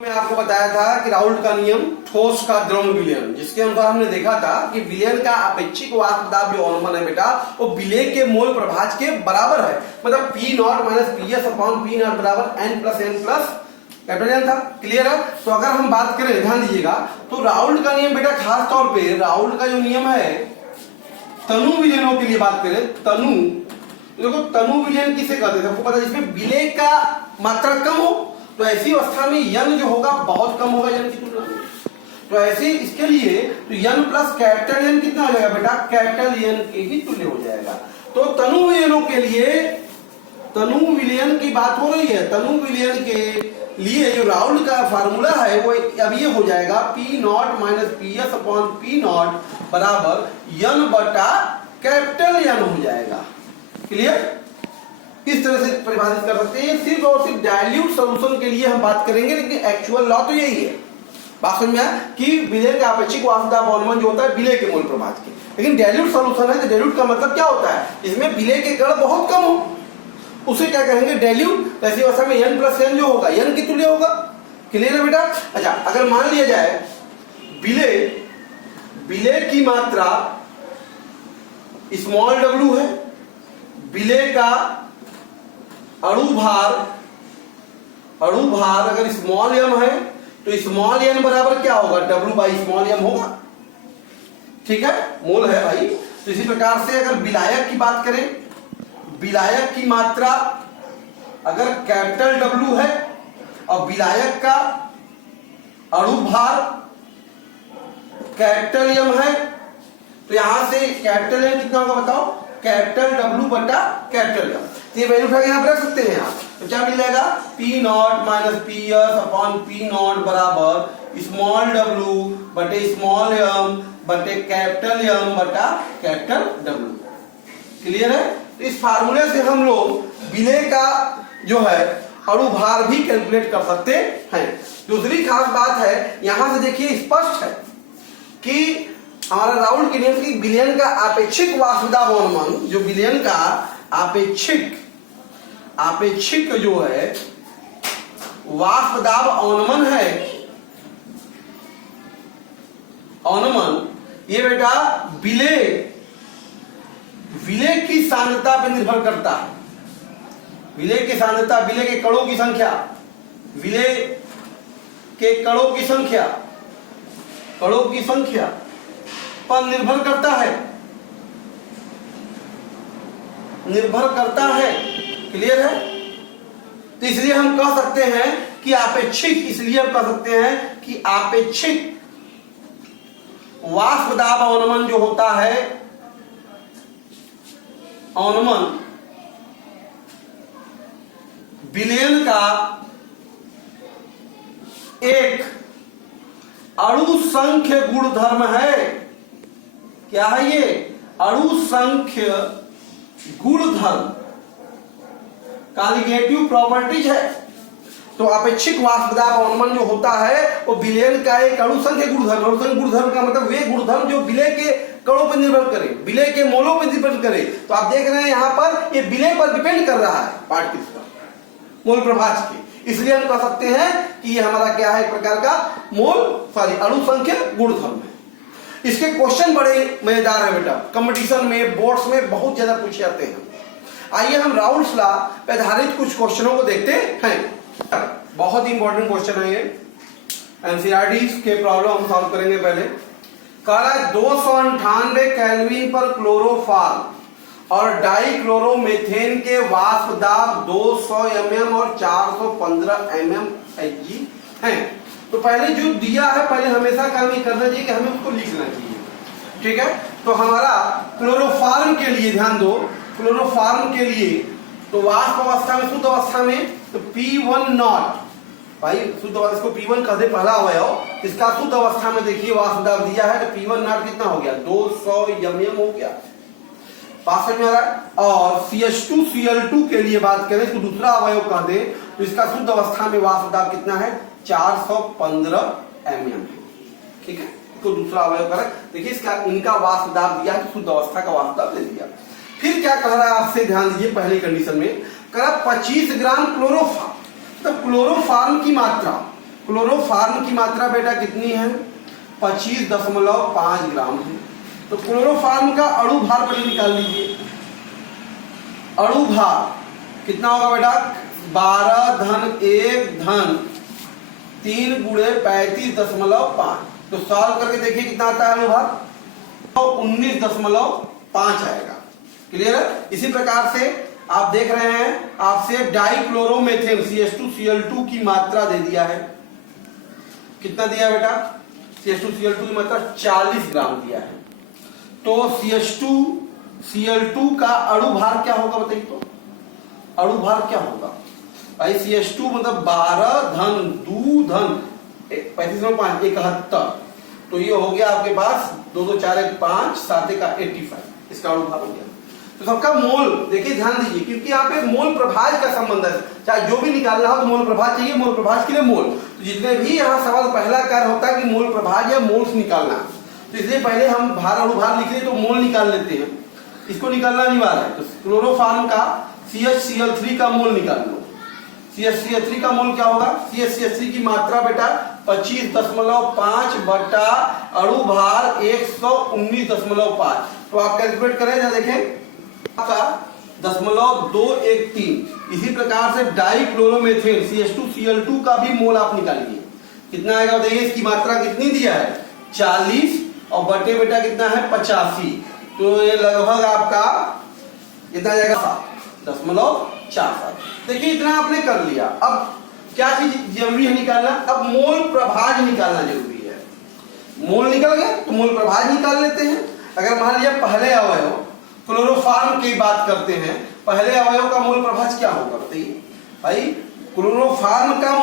मैं आपको बताया था कि राउल्ट का नियम ठोस का द्रव विलयन, जिसके अनुसार हमने देखा था कि विलयन का अपेक्षिक वाष्प दाब जो अनुमान है बेटा वो विलय के मोल प्रभाज के बराबर है। मतलब P not minus P S upon P not बराबर एन प्लस कैपिटल एन था। क्लियर है? तो अगर हम बात करें, ध्यान दीजिएगा, तो राउल्ट का नियम बेटा खास तौर पे राउल्ट का जो नियम है तनु विलयनों के लिए बात करें, तनु, देखो तनु विलयन किसे कहते हैं आपको पता है, जिसमें विलय का मात्रा कम हो तो ऐसी अवस्था में यन जो होगा बहुत कम होगा यन की तुलना में। तो ऐसे इसके लिए तो यन प्लस कैपिटल यन कितना हो जाएगा बेटा, कैपिटल यन के ही तुल्य हो जाएगा। तो तनु विलयनों के लिए तनु विलयन की बात हो रही है, तनु विलयन के लिए जो राउल्ट का फार्मूला है वो अब ये हो जाएगा P not minus P S upon P not बराबर यन बटा कैपिटल यन हो जाएगा। क्लियर? इस तरह से परिभाषित कर सकते हैं। सिर्फ और सिर्फ डाइल्यूट सॉल्यूशन के लिए हम बात करेंगे, लेकिन एक्चुअल लॉ तो यही है। बात समझ में आया कि विलय का अपेक्षिक वाष्प दाब अनुमान जो होता है विलय के मोल प्रभाज के, लेकिन डाइल्यूट सॉल्यूशन है तो डाइल्यूट का मतलब क्या होता है, इसमें विलय के कण बहुत कम हो, उसे क्या कहेंगे डाइल्यूट। ऐसी अवस्था में n प्लस n जो होगा n की तुल्य होगा। क्लियर है बेटा? अच्छा, अगर मान लिया जाए विलय की मात्रा स्मॉल w है, विलय का अणु भार अगर स्मॉल m है तो स्मॉल n बराबर क्या होगा, w बाई स्मॉल m होगा। ठीक है, मोल है भाई। तो इसी प्रकार से अगर विलायक की बात करें, विलायक की मात्रा अगर कैपिटल W है और विलायक का अणु भार कैपिटल M है, तो यहां से कैपिटल M कितना होगा बताओ, कैपिटल W बटा कैपिटल M। ये वैल्यू उठा के यहां पर रख सकते हैं आप। तो क्या मिल जाएगा, P not minus P S upon P not बराबर स्मॉल w बटे स्मॉल m बटे कैपिटल M बटा कैपिटल W। क्लियर है? तो इस फार्मूले से हम लोग विलय का जो है अणु भार भी कैलकुलेट कर सकते हैं। दूसरी खास बात है, यहां से देखिए स्पष्ट है कि हमारा राउल्ट के नियम की विलयन का आपेक्षिक वाष्प दाब अनुमान, जो विलयन का आपेक्षिक जो है वाष्प दाब अनुमान है, अनुमान ये बेटा विलय की सांद्रता पर निर्भर करता है। विलय की सांद्रता, विलय के कणों की संख्या, विलय के कणों की संख्या पर निर्भर करता है। क्लियर है? तो इसलिए हम कह सकते हैं कि आपेक्षिक, इसलिए हम कह सकते हैं कि आपेक्षिक वाष्प दाब अनुमान जो होता है, अनुमान विलयन का एक अणु संख्य गुणधर्म है। क्या है ये? अणु संख्य गुणधर्म, कॉन्जुगेटिव प्रॉपर्टीज है। तो अपेक्षिक वाष्प दाब अनुमान जो होता है वो विलयन का एक अणु संख्य गुणधर्म, अणु संख्य गुणधर्म का मतलब वे गुणधर्म जो विलय के कणों पर निर्भर करे, विलय के मोलों पर डिपेंड करे। तो आप देख रहे हैं यहां पर ये विलय पर डिपेंड कर रहा है, पार्ट किसका, मोल प्रभाज के। इसलिए हम कह सकते हैं कि ये हमारा क्या है, एक प्रकार का अणु संख्य गुणधर्म है। इसके क्वेश्चन बड़े मजेदार है बेटा, कंपटीशन में, बोर्ड्स में बहुत ज्यादा पूछे जाते हैं। आइए हम राउल्ट लॉ पर आधारित कुछ क्वेश्चनों को देखते हैं। बहुत ही इंपॉर्टेंट क्वेश्चन है ये, एनसीईआरटी के प्रॉब्लम हम सॉल्व करेंगे। पहले कह रहा है 298 केल्विन पर क्लोरोफॉर्म और डाइक्लोरोमेथेन के वाष्प दाब 200 mm और 415 mm Hg हैं। तो पहले जो दिया है, पहले हमेशा काम ये करना चाहिए कि हमें उसको लिखना चाहिए। ठीक है? तो हमारा क्लोरोफॉर्म के लिए ध्यान दो, क्लोरोफॉर्म के लिए तो वाष्प अवस्था में, शुद्ध अवस्था में तो P1 नॉट, भाई शुद्ध अवस्था, इसको P1 कह दे पहला अवयव, इसका शुद्ध अवस्था में देखिए वाष्प दाब दिया है तो P1 नॉट कितना हो गया, 200 mm हो गया। बात समझ में आ रहा है? और CH2 Cl2 के लिए बात करें तो दूसरा अवयव कह दे तो इसका शुद्ध अवस्था में वाष्प दाब कितना है, 415 mm। ठीक है, इसको दूसरा अवयव करें, देखिए इसका इनका वाष्प दाब दिया है, शुद्ध अवस्था का वाष्प दाब दे दिया। फिर क्या कह रहा है आपसे, ध्यान दीजिए, पहली कंडीशन में कह रहा 25 ग्राम क्लोरोफॉर्म, तो क्लोरोफॉर्म की मात्रा क्लोरोफॉर्म की मात्रा बेटा कितनी है? 25.5 ग्राम है। तो क्लोरोफॉर्म का अणु भार पहले निकाल लीजिए। अणु भार कितना होगा बेटा? 12 धन 1 धन 3 गुणे 35.5। तो सॉल्व करके देखिए कितना आता है अणु भार? 19.5 आएगा। क्लियर है? इसी प्रकार से आप देख रहे हैं, आपसे डाइक्लोरोमेथेन CH2Cl2 की मात्रा दे दिया है। कितना दिया बेटा? CH2Cl2 की मात्रा 40 ग्राम दिया है। तो CH2Cl2 का अणु भार क्या होगा बताइए? तो अणु भार क्या होगा भाई? CH2 मतलब 12 धन 2 धन 35.5 71। तो ये हो गया आपके पास 2 2 4 1 5 7 का 85। इसका अणु भार हो गया। तो सबका मोल देखिए, ध्यान दीजिए, क्योंकि यहाँ पे मोल प्रभाज का संबंध है। चाहे जो भी निकालना हो तो मोल प्रभाज चाहिए, मोल प्रभाज के लिए मोल। तो जितने भी यहाँ सवाल पहला कार्य होता है कि मोल प्रभाज या मोल्स निकालना, तो इसलिए पहले हम भार अणु भार लिख लें तो मोल निकाल लेते हैं। इसको निकालना अनिवार्य है। तो क्लोरोफॉर्म का CHCl3 का मोल निकाल लो। CHCl3 का मोल क्या होगा? CHCl3 की मात्रा बेटा 25.5 बटा अणु भार 119.5। तो आप कैलकुलेट करें, जरा देखें का 0.213। इसी प्रकार से डाइक्लोरोमेथेन CH2Cl2 का भी मोल आप निकालिए। कितना आएगा बताइए? इसकी मात्रा कितनी दिया है? 40 और बटे बेटा कितना है? 85। तो ये लगभग आपका कितना जाएगा? 7.47। देखिए इतना आपने कर लिया। अब क्या चीज जरूरी है निकालना? अब मोल प्रभाज निकालना जरूरी है। मोल निकल गया तो मोल प्रभाज निकाल लेते हैं। अगर मान लिया पहले अवयव क्लोरोफॉर्म की बात करते हैं, पहले अवयव का मोल प्रभाज क्या होगा बताइए भाई? क्लोरोफॉर्म का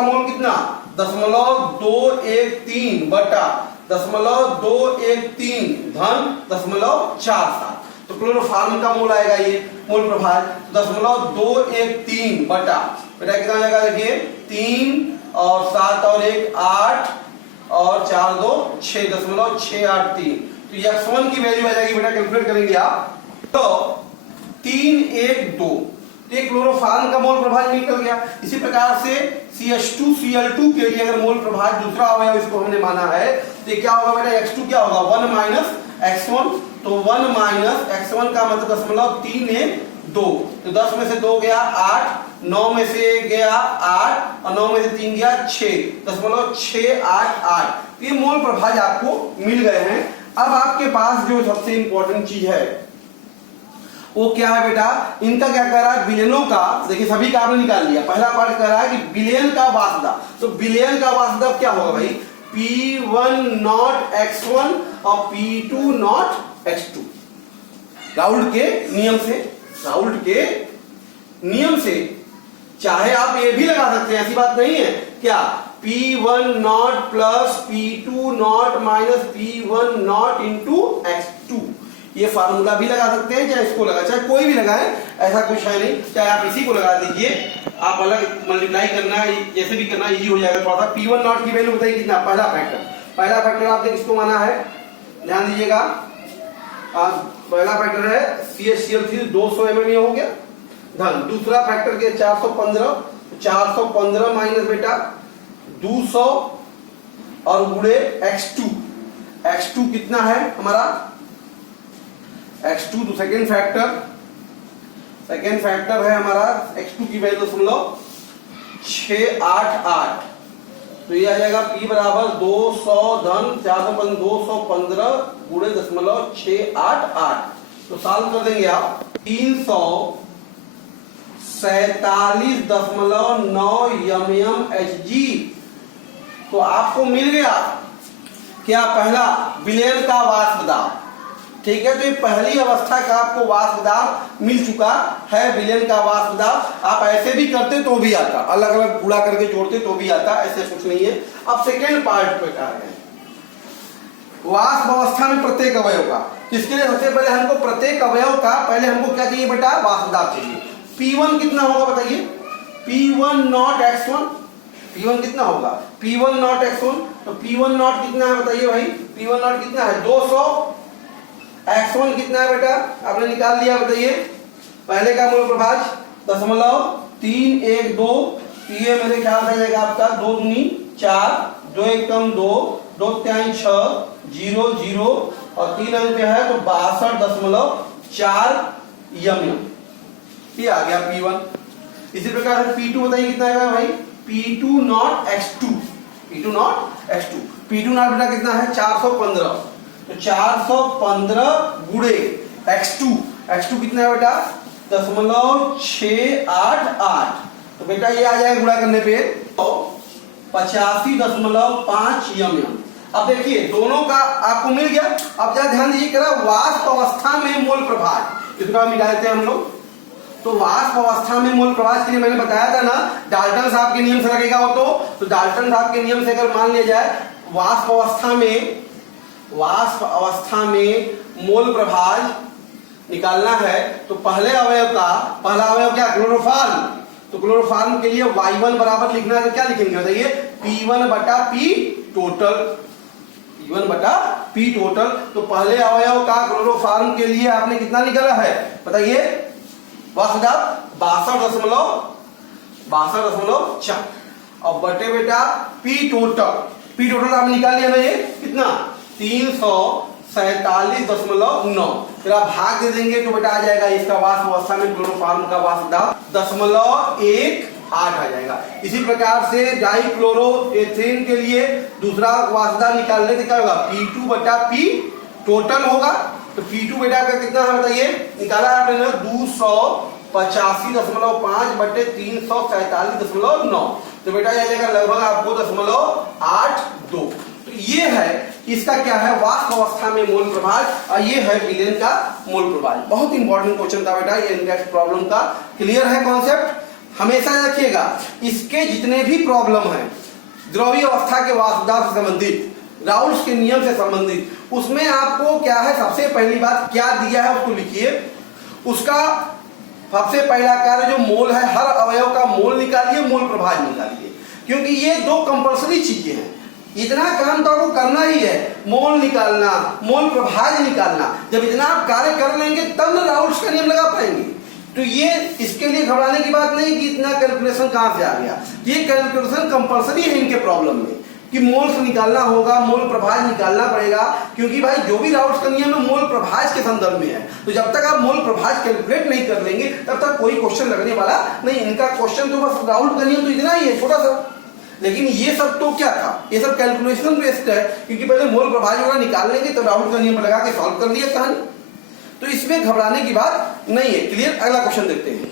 मोल कितना? 0.213 बटा 0.213 धन 0.47। तो क्लोरोफॉर्म का मोल आएगा ये मोल प्रभाज 0.213 बटा बेटा कितना आएगा? देखिए 3 और 7 और 1 8 और 4 2 6.683। तो ये x1 की वैल्यू आ जाएगी बेटा, कैलकुलेट करेंगे आप तो 312। ये क्लोरोफॉर्म का मोल प्रभाज निकल गया। इसी प्रकार से CH2Cl2 के लिए अगर मोल प्रभाज दूसरा अवयव इसको हमने माना है तो क्या होगा बेटा? x2 क्या होगा? 1 माइनस x1। तो 1 माइनस x1 का मतलब 0.312। तो 10 में से 2 गया 8, 9 में से गया 8 और 9 में से 3 गया 6, 0.688। ये मोल प्रभाज आपको मिल गए हैं। अब आपके पास जो सबसे इंपॉर्टेंट चीज है वो क्या है बेटा? इनका क्या कह रहा है? विलयनों का। देखिए सभी का आपने निकाल लिया। पहला पार्ट कह रहा है कि विलयन का वाष्पदाब। तो विलयन का वाष्पदाब क्या होगा भाई? P1 नॉट x1 और P2 नॉट x2। राउल्ट के नियम से चाहे आप ये भी लगा सकते हैं, ऐसी बात नहीं है। क्या? P1 not plus P2 not minus P1 not into x2। ये फार्मूला भी लगा सकते हैं, चाहे इसको लगा, चाहे कोई भी लगाए, ऐसा कुछ है नहीं। चाहे आप इसी को लगा दीजिए, आप अलग मल्टीप्लाई करना जैसे भी करना इजी हो जाएगा थोड़ा सा। P1 नॉट की वैल्यू बताइए कितना? पहला फैक्टर आपने किसको माना है? ध्यान दीजिएगा, पहला फैक्टर है CHCl3 200 mm हो गया धन। दूसरा फैक्टर के 415 माइनस बेटा 200 और गुणे x2 कितना है हमारा? x2 तो सेकेंड फैक्टर है हमारा। x2 की वैल्यू 688। तो ये आ जाएगा P बराबर 200 धन 215 गुणे 0.688। तो सॉल्व कर देंगे आप 347.9 mmHg। तो आपको मिल गया क्या? पहला विलयन का वाष्पदाब। ठीक है, तो ये पहली अवस्था का आपको वाष्पदाब मिल चुका है, विलयन का वाष्पदाब। आप ऐसे भी करते तो भी आता, अलग अलग गुणा करके जोड़ते तो भी आता, ऐसे कुछ नहीं है। अब सेकेंड पार्ट पे क्या है? वाष्प अवस्था में प्रत्येक अवयव का। इसके लिए सबसे पहले हमको प्रत्येक अवयव का पहले हमको क्या चाहिए बेटा? वाष्पदाब चाहिए। P1 कितना होगा बताइए? P1 not x1। P1 कितना होगा? P1 not x1। तो P1 नॉट कितना है बताइए भाई? P1 नॉट कितना है? 200। x1 कितना है बेटा? आपने निकाल लिया, बताइए। पहले का मोल प्रभाज 0.312 तो ये मेरे ख्याल से आ जाएगा आपका 2 दूनी 4, 2 एकम 2, 2 तिहाई 6, 0 0 और 3 अंक पे है तो 62.4 mm। ये आ गया P1। इसी प्रकार से P2 बताइए कितना आएगा भाई, P2 not x2, P2 not x2, P2 not बेटा कितना है 415, तो 415 गुणे x2, x2 कितना है बेटा 0.688, तो बेटा ये आ जाएगा गुणा करने पे तो 85.5 mm। अब देखिए दोनों का आपको मिल गया। अब जरा ध्यान दीजिए करा वाष्प अवस्था में मोल प्रभाज, इसका मिला देते हैं हम लोग। तो वाष्प अवस्था में मोल प्रभाज के लिए मैंने बताया था ना डाल्टन साहब के नियम से लगेगा वो, तो डाल्टन साहब के नियम से अगर मान लिया जाए वाष्प अवस्था में मोल प्रभाज निकालना है तो पहला अवयव क्या क्लोरोफॉर्म, तो क्लोरोफॉर्म के लिए Y1 बराबर लिखना है तो क्या लिखेंगे बताइए P1 बटा P टोटल, P1 बटा P टोटल। तो पहले अवयव का क्लोरोफॉर्म के लिए आपने कितना निकाला है बताइए, वास्तव 62.4 और बटे बेटा P टोटल आपने निकाल लिया ना, ये कितना 347.9, फिर आप भाग दे देंगे तो बेटा आ जाएगा इसका वाष्प अवस्था में क्लोरोफॉर्म का वाष्प दाब 0.18 आ जाएगा। इसी प्रकार से डाइक्लोरोएथेन के लिए दूसरा वाष्प दाब निकालने से क्या होगा P2 बटा P टोटल होगा, तो P2 बेटा का कितना है बताइए निकाला है आपने 285.5 बटे 347.9, तो बेटा आ जाएगा लगभग आपको 0.82। तो ये है इसका क्या है वाष्प अवस्था में मोल प्रभाज और ये है विलेन का मोल प्रभाज। बहुत इंपॉर्टेंट क्वेश्चन था बेटा ये नेक्स्ट प्रॉब्लम का। क्लियर है कॉन्सेप्ट, हमेशा रखिएगा इसके जितने भी प्रॉब्लम है द्रव्य अवस्था के वाष्प दाब से संबंधित, राउल्स के नियम से संबंधित, उसमें आपको क्या है सबसे पहली बात क्या दिया है उसको लिखिए, उसका सबसे पहला कार्य जो मोल है हर अवयव का मोल निकालिए, मोल प्रभाज निकालिए, क्योंकि ये दो कंपल्सरी चीजें हैं। इतना काम तो आपको करना ही है, मोल निकालना, मोल प्रभाज निकालना। जब इतना आप कार्य कर लेंगे तब ना राउल्स का नियम लगा पाएंगे। तो ये इसके लिए घबराने की बात नहीं कि इतना कैलकुलेशन कहां से आ गया, ये कैलकुलेशन कंपल्सरी है इनके प्रॉब्लम में कि मोल्स निकालना होगा, मोल प्रभाज निकालना पड़ेगा, क्योंकि भाई जो भी राउल्स का नियम है मोल प्रभाज के संदर्भ में है। तो जब तक आप मोल प्रभाज कैलकुलेट नहीं कर लेंगे तब तक कोई क्वेश्चन लगने वाला नहीं। इनका क्वेश्चन तो बस राउल्स का नियम तो इतना ही है छोटा सा, लेकिन ये सब तो क्या था, ये सब कैलकुलेशन बेस्ड है, क्योंकि पहले मोल प्रभाज वगैरह निकाल लेंगे तो राउल्स का नियम लगा के सॉल्व कर लिया कहानी। तो इसमें घबराने की बात नहीं है। क्लियर, अगला क्वेश्चन देखते हैं।